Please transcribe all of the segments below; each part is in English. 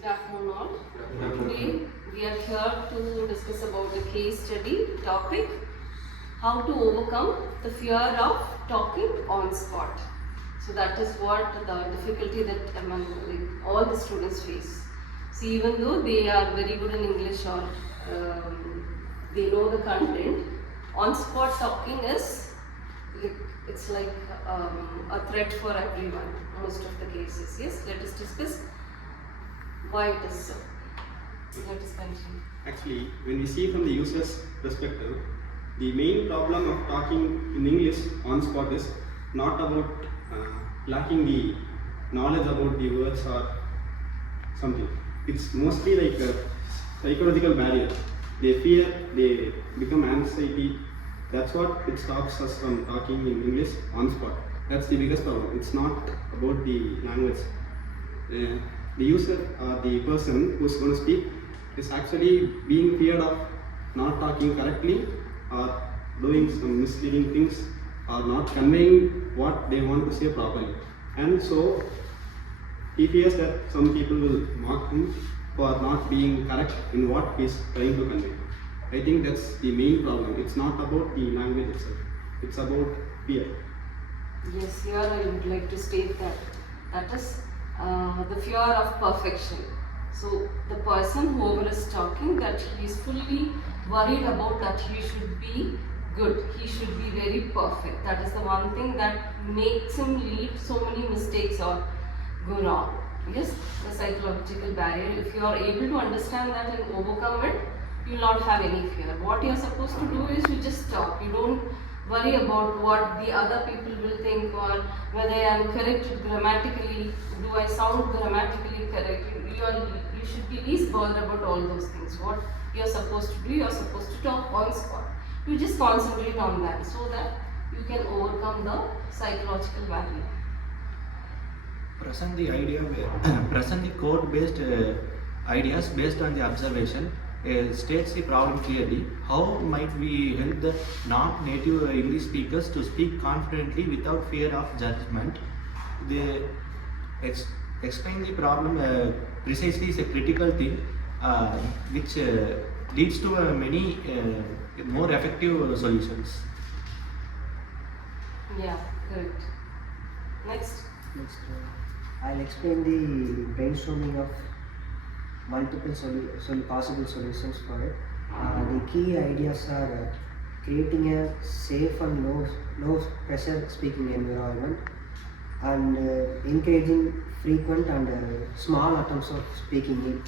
Good afternoon all. Today we are here to discuss about the case study topic, how to overcome the fear of talking on spot. So that is what the difficulty that all the students face. So even though they are very good in English or they know the content, on spot talking is it's like a threat for everyone, most of the cases. Yes, let us discuss why it is so. Let us continue. Actually, when we see from the user's perspective, the main problem of talking in English on spot is not about lacking the knowledge about the words or something. It's mostly like a psychological barrier. They fear, they become anxiety. That's what it stops us from talking in English on spot. That's the biggest problem. It's not about the language. The user or the person who's going to speak is actually being feared of not talking correctly or doing some misleading things or not conveying what they want to say properly. And so he fears that some people will mock him for not being correct in what he's trying to convey. I think that's the main problem. It's not about the language itself. It's about fear. Yes, here I would like to state that is the fear of perfection. So the person whoever is talking, that he is fully worried about that he should be good, he should be very perfect. That is the one thing that makes him lead so many mistakes or go wrong. Yes, the psychological barrier. If you are able to understand that and overcome it, you will not have any fear. What you are supposed to do is you just talk. You don't worry about what the other people will think or whether I am correct grammatically, do I sound grammatically correct. You should be least bothered about all those things. What you are supposed to do, you are supposed to talk on spot. You just concentrate on that so that you can overcome the psychological barrier. Present the idea present the code-based ideas based on the observation states the problem clearly. How might we help the non-native English speakers to speak confidently without fear of judgment? They explain the problem precisely is a critical thing which leads to many more effective solutions. Yeah, correct. Next. I'll explain the brainstorming of multiple possible solutions for it. The key ideas are creating a safe and low pressure speaking environment and encouraging frequent and small attempts of speaking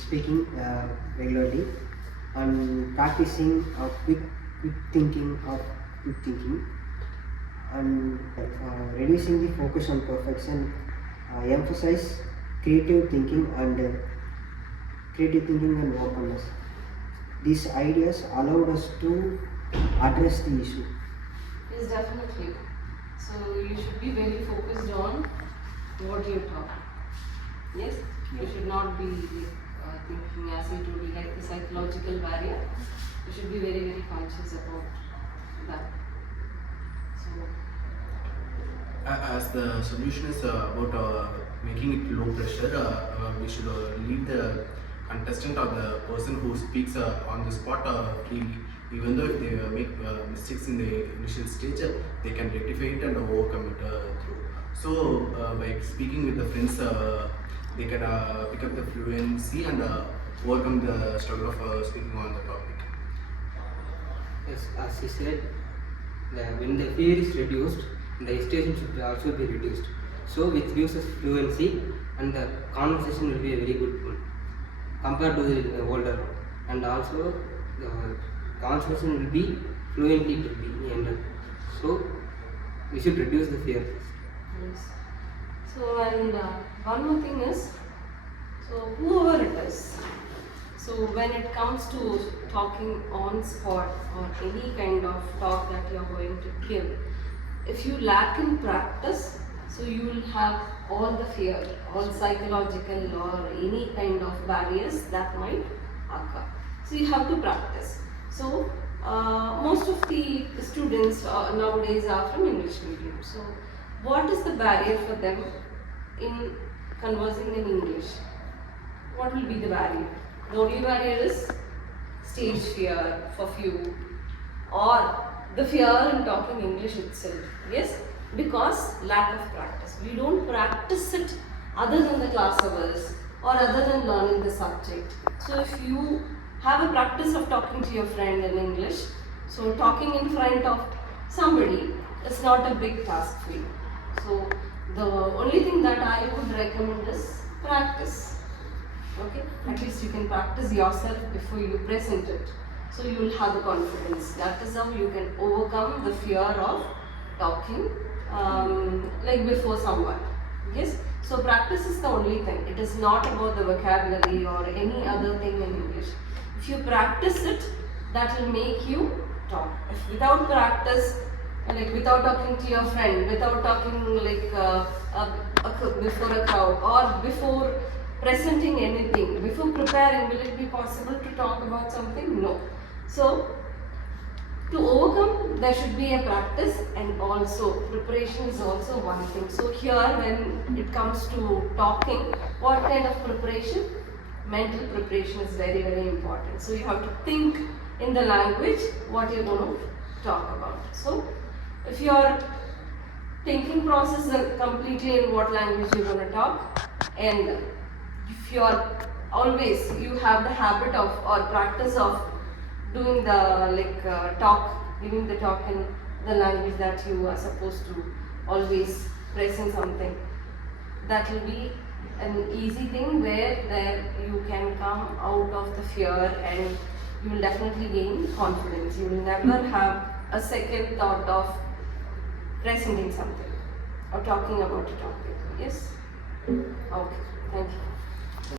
regularly and practicing quick thinking and reducing the focus on perfection, emphasize creative thinking and openness. These ideas allowed us to address the issue. Yes, definitely. So you should be very focused on what you talk. Yes, you should not be thinking as it would be like the psychological barrier. You should be very, very conscious about that. So, as the solution is about making it low pressure, we should leave the contestant or the person who speaks on the spot freely. Even though if they make mistakes in the initial stage, they can rectify it and overcome it through. So by speaking with the friends, they can pick up the fluency and overcome the struggle of speaking on the topic. Yes, as he said, when the fear is reduced, the hesitation should also be reduced. So which gives us fluency and the conversation will be a very good one compared to the older one. And also the conversation will be fluently to be ended. So we should reduce the fear. yes. So and one more thing is, so whoever it is, so when it comes to talking on spot or any kind of talk that you are going to give, if you lack in practice, so you will have all the fear, all psychological or any kind of barriers that might occur. So you have to practice. So most of the students nowadays are from English medium. So what is the barrier for them in conversing in English? what will be the barrier? The only barrier is stage fear for few, or the fear in talking English itself. Yes, because lack of practice. We don't practice it other than the class hours or other than learning the subject. So if you have a practice of talking to your friend in English, so talking in front of somebody is not a big task for you. So the only thing that I would recommend is practice. Okay, at least you can practice yourself before you present it. So you will have the confidence. That is how you can overcome the fear of talking like before someone. Yes. So practice is the only thing. It is not about the vocabulary or any other thing in English. If you practice it, that will make you talk. If without practice, like without talking to your friend, without talking like before a crowd or before presenting anything, before preparing, will it be possible to talk about something? No. So to overcome, there should be a practice, and also preparation is also one thing. So here when it comes to talking, what kind of preparation? Mental preparation is very, very important. So you have to think in the language what you're going to talk about. So if your thinking process is completely in what language you're going to talk, and if you are always, you have the habit of or practice of doing the giving the talk in the language that you are supposed to always present something, that will be an easy thing where there you can come out of the fear, and you will definitely gain confidence. You will never have a second thought of presenting something or talking about a topic. Yes? Okay, thank you.